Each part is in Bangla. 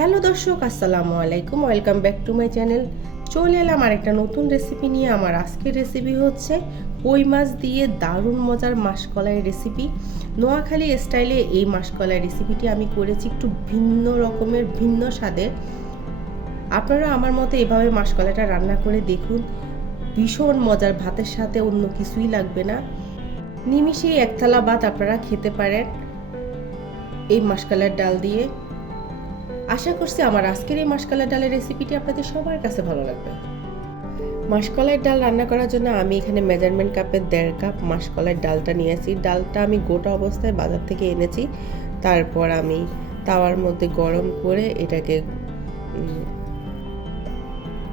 হ্যালো দর্শক, আসসালামু আলাইকুম। Welcome back to my channel. চলে এলাম আরেকটা নতুন রেসিপি নিয়ে। আমার আজকের রেসিপি হচ্ছে কই মাছ দিয়ে দারুণ মজার মাসকলাই রেসিপি। নোয়াখালী স্টাইলে এই মাসকলাই রেসিপিটি আমি করেছি একটু ভিন্ন রকমের, ভিন্ন স্বাদের। আপনারা আমার মতো এভাবে মাসকলাইটা রান্না করে দেখুন, ভীষণ মজার। ভাতের সাথে অন্য কিছুই লাগবে না, নিমিষেই এক থালা ভাত আপনারা খেতে পারেন এই মাসকলাইয়ের ডাল দিয়ে। আশা করছি আমার আজকের এই মাসকলাই ডালের রেসিপিটি আপনাদের সবার কাছে ভালো লাগবে। মাসকলাই ডাল রান্না করার জন্য আমি এখানে মেজারমেন্ট কাপের 1.5 কাপ মাসকলাই ডালটা নিয়েছি। ডালটা আমি গোটা অবস্থায় বাজার থেকে এনেছি। তারপর আমি তাওয়ার মধ্যে গরম করে এটাকে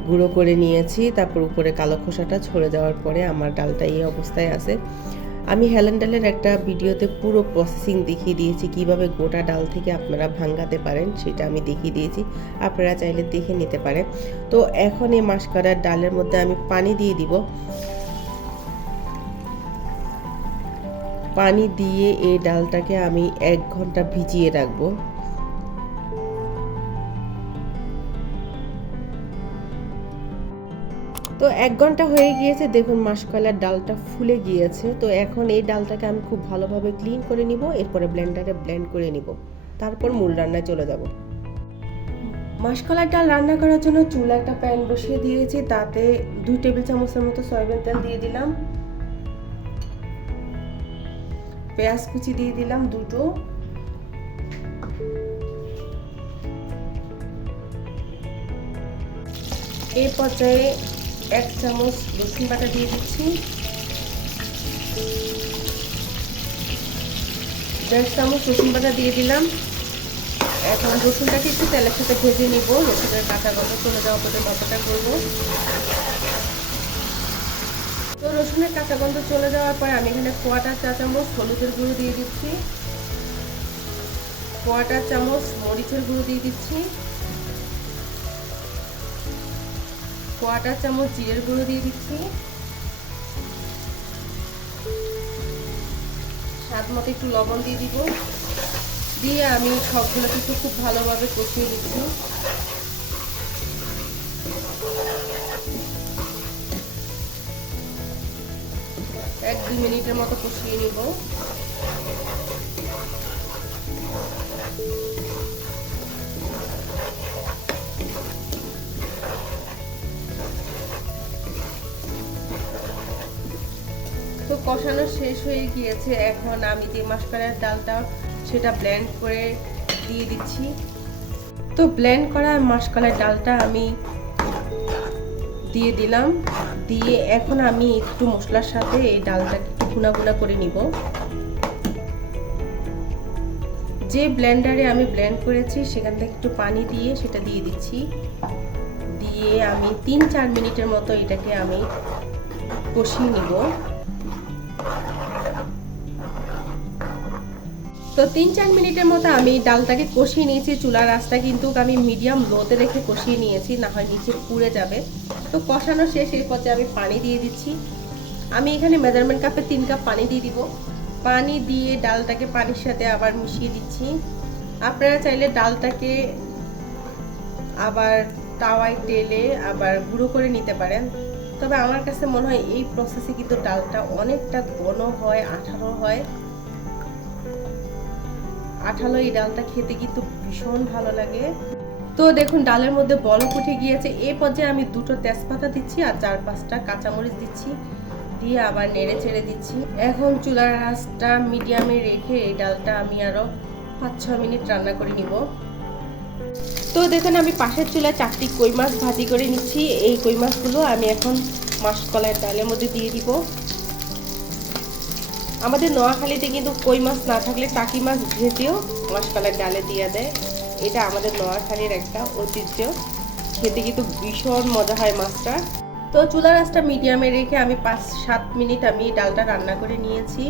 গুঁড়ো করে নিয়েছি। তারপর উপরে কালো খোসাটা ছড়ে যাওয়ার পরে আমার ডালটা এই অবস্থায় আছে। আমি হেলেন ডালের একটা ভিডিওতে পুরো প্রসেসিং দেখিয়ে দিয়েছি, কিভাবে গোটা ডাল থেকে আপনারা ভাঙাতে পারেন সেটা আমি দেখিয়ে দিয়েছি, আপনারা চাইলে দেখে নিতে পারেন। তো এখন এই মাসকলাই ডালের মধ্যে আমি পানি দিয়ে দিব। পানি দিয়ে এই ডালটাকে আমি 1 ঘন্টা ভিজিয়ে রাখবো। তো 1 ঘন্টা হয়ে গিয়েছে, দেখুন মাসকলাইয়ের ডালটা ফুলে গিয়েছে। তো এখন এই ডালটাকে আমি খুব ভালোভাবে ক্লিন করে নিব, এরপরে ব্লেন্ডারে ব্লেন্ড করে নিব, তারপর মূল রান্নায় চলে যাব। মাসকলাইয়ের ডাল রান্না করার জন্য চুলা একটা প্যান বসিয়ে দিয়েছি, তাতে 2 টেবিল চামচের মতো সয়াবিন তেল দিয়ে দিলাম। পেঁয়াজ কুচি দিয়ে দিলাম 2টো। এই পর্যায়ে 1 চামচ রসুন বাটা দিয়ে দিচ্ছি। 1.5 চামচ রসুন বাটা দিয়ে দিলাম। এখন রসুনটাকে একটু তেলের সাথে ভেজে নিব, রসুনের কাঁচা গন্ধ চলে যাওয়া পর্যন্ত অপেক্ষা করব। তো রসুনের কাঁচা গন্ধ চলে যাওয়ার পরে আমি এখানে 1/4 চা চামচ হলুদের গুঁড়ো দিয়ে দিচ্ছি, 1/4 চামচ মরিচের গুঁড়ো দিয়ে দিচ্ছি, 1/4 চামচ জিরের গুঁড়ো দিয়ে দিচ্ছি, স্বাদ মতো একটু লবণ দিয়ে দিব। দিয়ে আমি সবগুলো কিছু খুব ভালোভাবে কষিয়ে দিচ্ছি। 1-2 মিনিটের মতো কষিয়ে নিব। তো কষানো শেষ হয়ে গিয়েছে, এখন আমি যে মাসকলাইয়ের ডালটা সেটা ব্লেন্ড করে দিয়ে দিচ্ছি। তো ব্লেন্ড করা মাসকলাইয়ের ডালটা আমি দিয়ে দিলাম। দিয়ে এখন আমি একটু মশলার সাথে এই ডালটাকে একটু ভুনা করে নিব। যে ব্লেন্ডারে আমি ব্লেন্ড করেছি সেখান থেকে একটু পানি দিয়ে সেটা দিয়ে দিচ্ছি। দিয়ে আমি 3-4 মিনিটের মতো এটাকে আমি কষিয়ে নিব। তো 3-4 মিনিটের মতো আমি ডালটাকে কষিয়ে নিয়েছি। চুলার আঁচটা কিন্তু আমি মিডিয়াম লোতে রেখে কষিয়ে নিয়েছি, না হয় নিচে পুড়ে যাবে। তো কষানো শেষ, এই পর্যায়ে আমি পানি দিয়ে দিচ্ছি। আমি এখানে মেজারমেন্ট কাপে 3 কাপ পানি দিয়ে দিব। পানি দিয়ে ডালটাকে পানির সাথে আবার মিশিয়ে দিচ্ছি। আপনারা চাইলে ডালটাকে আবার তাওয়ায় তেলে আবার গুঁড়ো করে নিতে পারেন, তবে আমার কাছে মনে হয় এই প্রসেসে কিন্তু ডালটা অনেকটা ঘন হয়, আঠালো হয়। আঠালো এই ডালটা খেতে কিন্তু ভীষণ ভালো লাগে। তো দেখুন ডালের মধ্যে বলক উঠে গিয়েছে। এই পর্যায়ে আমি 2টো তেজপাতা দিচ্ছি আর 4-5টা কাঁচামরিচ দিচ্ছি, দিয়ে আবার নেড়ে ছেড়ে দিচ্ছি। এখন চুলার আঁচটা মিডিয়ামে রেখে এই ডালটা আমি আরো 5-6 মিনিট রান্না করে নিব। তো দেখুন আমি পাশের চুলায় 4টি কই মাছ ভাজি করে নিচ্ছি। এই কই মাছগুলো আমি এখন মাসকলাইয়ের ডালের মধ্যে দিয়ে দিব। আমাদের নোয়াখালীতে কিন্তু কই মাছ না থাকলে টাকি মাছ ভেজেও মাসকলাইয়ের ডালে দিয়ে দেয়। এটা আমাদের নোয়াখালীর একটা ঐতিহ্য, খেতে কিন্তু ভীষণ মজা হয় মাছটা। তো চুলার আঁচটা মিডিয়ামে রেখে আমি 5-7 মিনিট আমি ডালটা রান্না করে নিয়েছি।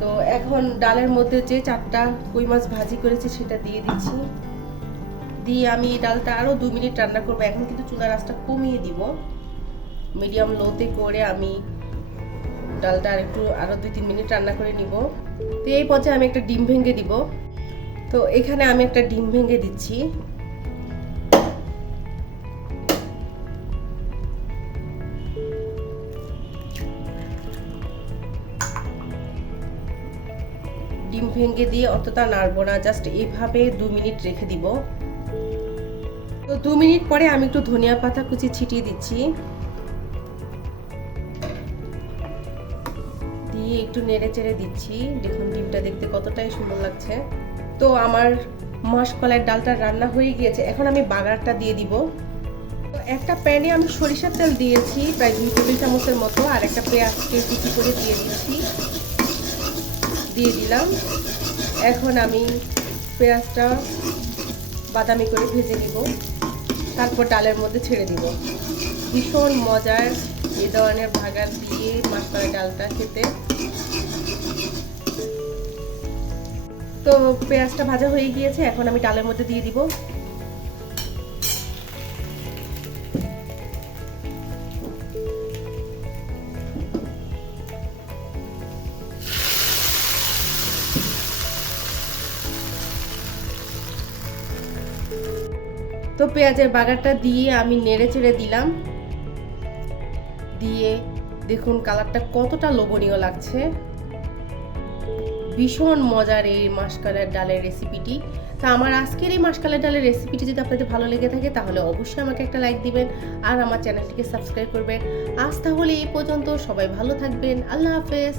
তো এখন ডালের মধ্যে যে 4টা কই মাছ ভাজি করেছি সেটা দিয়ে দিচ্ছি। দিয়ে আমি ডালটা আরো 2 মিনিট রান্না করব। এখন কিন্তু চুলার আঁচটা কমিয়ে দিব, মিডিয়াম লোতে করে আমি ডালটা আরো 2-3 মিনিট রান্না করে নিব। তো এই পর্যায়ে আমি একটা ডিম ভেঙে দিব। তো এখানে আমি একটা ডিম ভেঙে দিচ্ছি। ডিম ভেঙে দিয়ে অতটা নাড়বো না, জাস্ট এইভাবে 2 মিনিট রেখে দিব। তো 2 মিনিট পরে আমি একটু ধনিয়া পাতা কুচি ছিটিয়ে দিচ্ছি, দিয়ে একটু নেড়ে চেড়ে দিচ্ছি। দেখুন ডিমটা দেখতে কতটাই সুন্দর লাগছে। তো আমার মাসকলাইয়ের ডালটা রান্না হয়ে গিয়েছে, এখন আমি বাগারটা দিয়ে দিব। তো একটা প্যানে আমি সরিষার তেল দিয়েছি প্রায় 2 টেবিল চামচের মতো, আর একটা পেঁয়াজকে কুচি করে দিয়ে দিচ্ছি, দিয়ে দিলাম। এখন আমি পেঁয়াজটা বাদামি করে ভেজে নিব, তারপর ডালের মধ্যে ছেড়ে দিব। ভীষণ মজার এই ধরনের বাগার দিয়ে মাসকলাই ডালটা খেতে। তো পেঁয়াজটা ভাজা হয়ে গিয়েছে, এখন আমি ডালের মধ্যে দিয়ে দিব। তো পেঁয়াজের বাগারটা দিয়ে আমি নেড়ে চেড়ে দিলাম, দিয়ে দেখুন কালারটা কতটা লোভনীয় লাগছে। ভীষণ মজার এই মাসকলাইয়ের ডালের রেসিপিটি। তা আমার আজকের এই মাসকলাইয়ের ডালের রেসিপিটি যদি আপনাদের ভালো লেগে থাকে তাহলে অবশ্যই আমাকে একটা লাইক দিবেন আর আমার চ্যানেলটিকে সাবস্ক্রাইব করবেন। আজ তাহলে এই পর্যন্ত, সবাই ভালো থাকবেন। আল্লাহ হাফেজ।